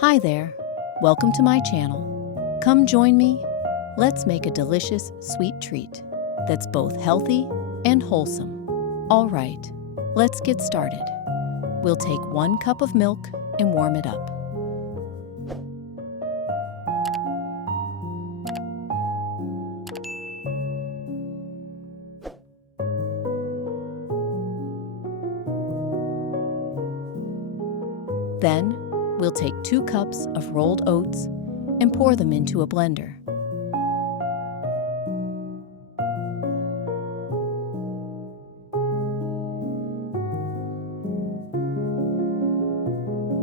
Hi there, welcome to my channel. Come join me. Let's make a delicious sweet treat that's both healthy and wholesome. All right, let's get started. We'll take 1 cup of milk and warm it up. Then, we'll take 2 cups of rolled oats and pour them into a blender.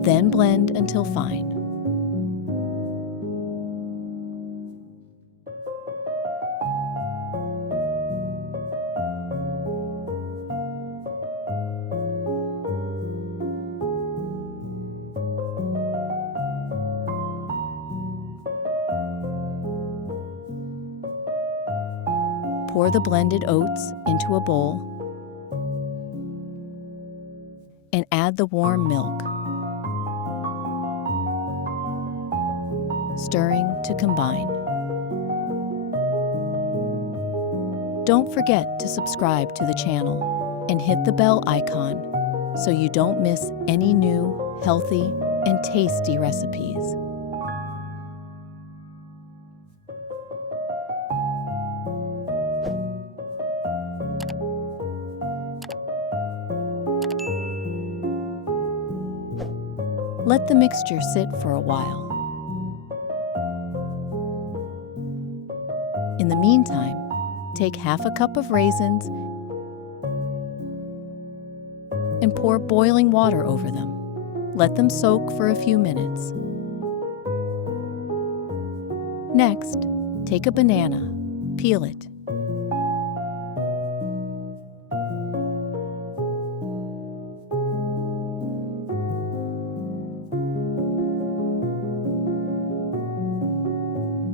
Then blend until fine. Pour the blended oats into a bowl and add the warm milk, stirring to combine. Don't forget to subscribe to the channel and hit the bell icon so you don't miss any new, healthy, and tasty recipes. Let the mixture sit for a while. In the meantime, take half a cup of raisins and pour boiling water over them. Let them soak for a few minutes. Next, take a banana, peel it.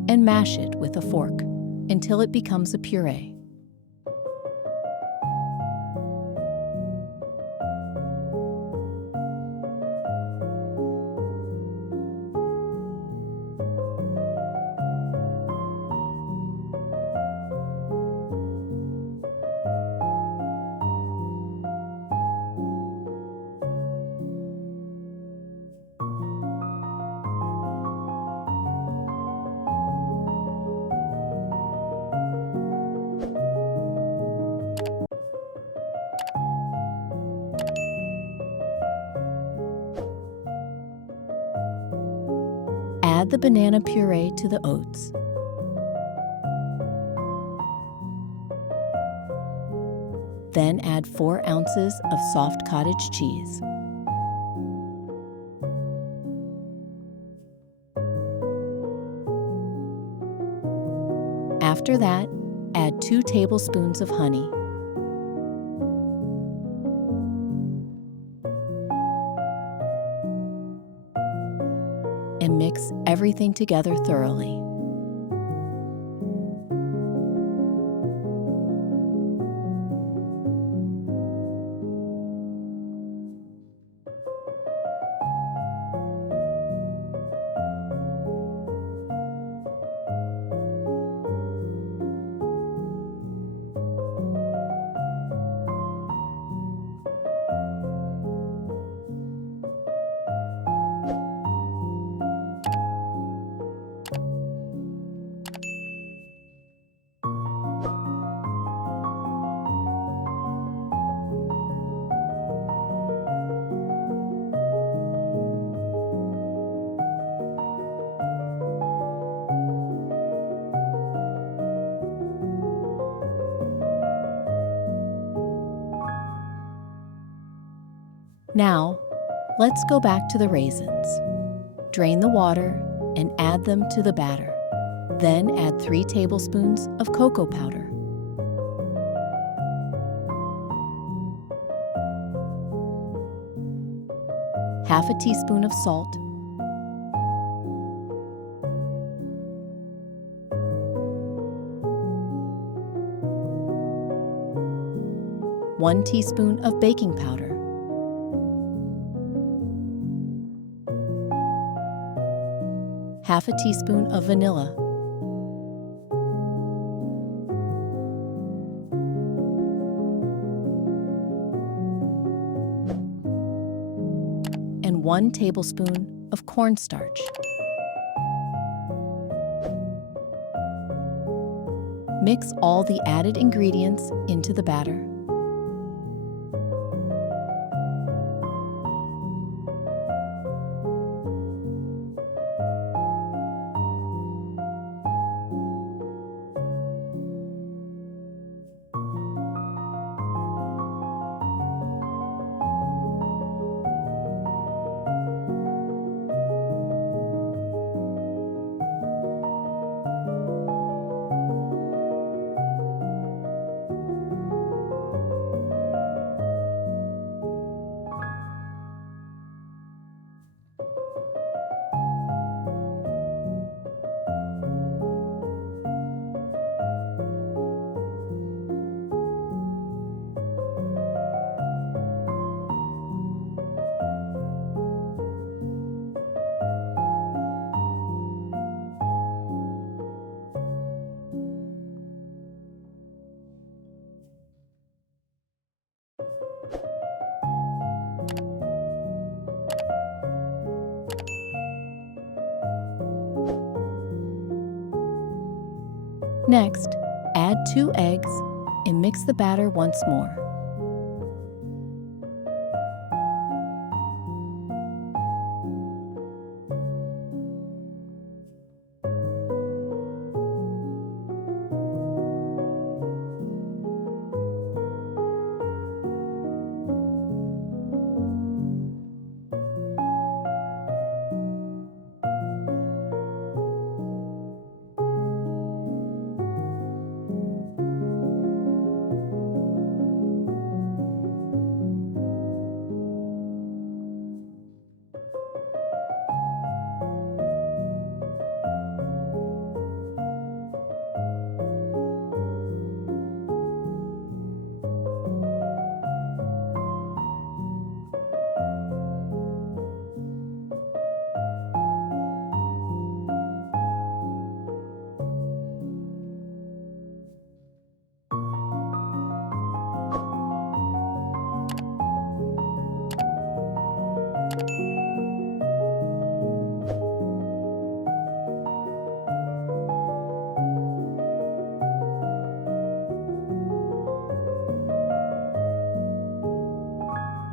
And mash it with a fork until it becomes a puree. Add the banana puree to the oats. Then add 4 ounces of soft cottage cheese. After that, add 2 tablespoons of honey. And mix everything together thoroughly. Now, let's go back to the raisins. Drain the water and add them to the batter. Then add 3 tablespoons of cocoa powder. Half a teaspoon of salt. 1 teaspoon of baking powder. half a teaspoon of vanilla, and 1 tablespoon of cornstarch. Mix all the added ingredients into the batter. Next, add 2 eggs and mix the batter once more.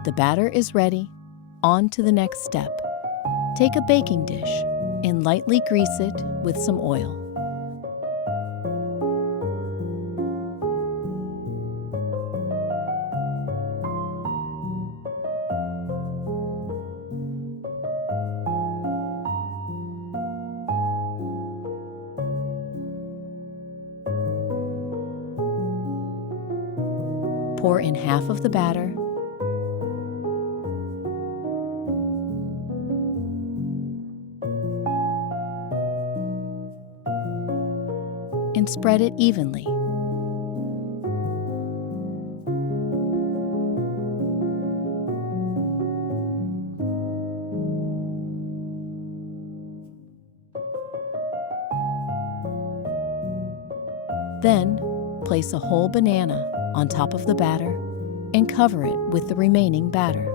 The batter is ready. On to the next step. Take a baking dish and lightly grease it with some oil. Pour in half of the batter and spread it evenly. Then, place a whole banana on top of the batter and cover it with the remaining batter.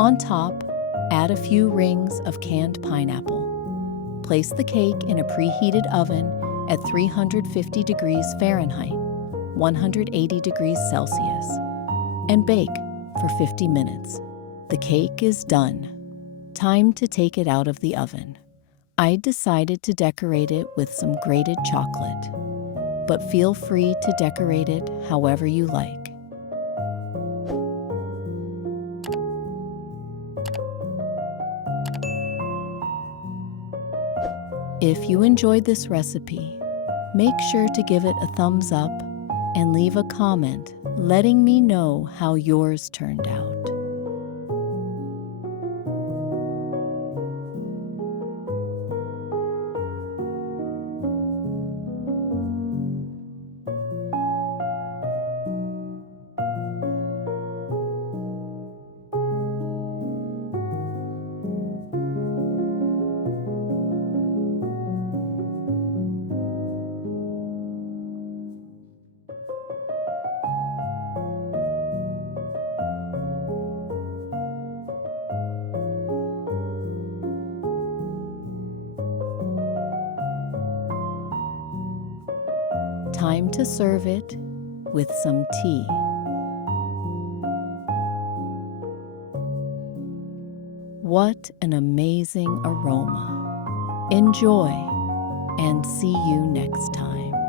On top, add a few rings of canned pineapple. Place the cake in a preheated oven at 350 degrees Fahrenheit, 180 degrees Celsius, and bake for 50 minutes. The cake is done. Time to take it out of the oven. I decided to decorate it with some grated chocolate, but feel free to decorate it however you like. If you enjoyed this recipe, make sure to give it a thumbs up and leave a comment letting me know how yours turned out. Time to serve it with some tea. What an amazing aroma! Enjoy, and see you next time.